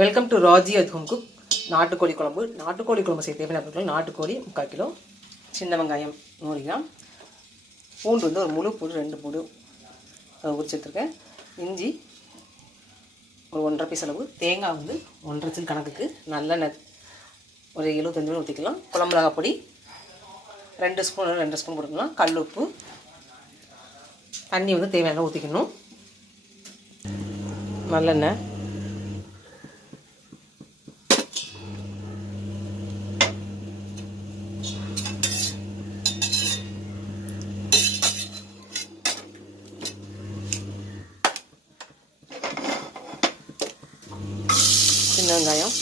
Welcome to Raji at home cook. நாட்டுக்கோழி குழம்பு. நாட்டுக்கோழி குழம்பு செய்ய தேவையான பொருட்கள்: நாட்டுக்கோழி 3/4 கிலோ, சின்ன வெங்காயம் 100 கிராம், பூண்டு ஒரு முழு பூண்டு 2 பூண்டு உரிச்சு எடுத்துருக்கேன், இஞ்சி ஒரு 1.5 பீஸ் அளவு, தேங்காய் 1.5 சில் கணக்குக்கு, நல்லெண்ணெய் ஒரு 75 மில்லி ஊற்றிக்கலாம், குழம்பு மிளகாய் பொடி 2 ஸ்பூன் போட்டுக்கலாம், கல் உப்பு, தண்ணி தேவையான ஊற்றிக்கணும், நல்லெண்ணெய், சின்ன வெங்காயம்,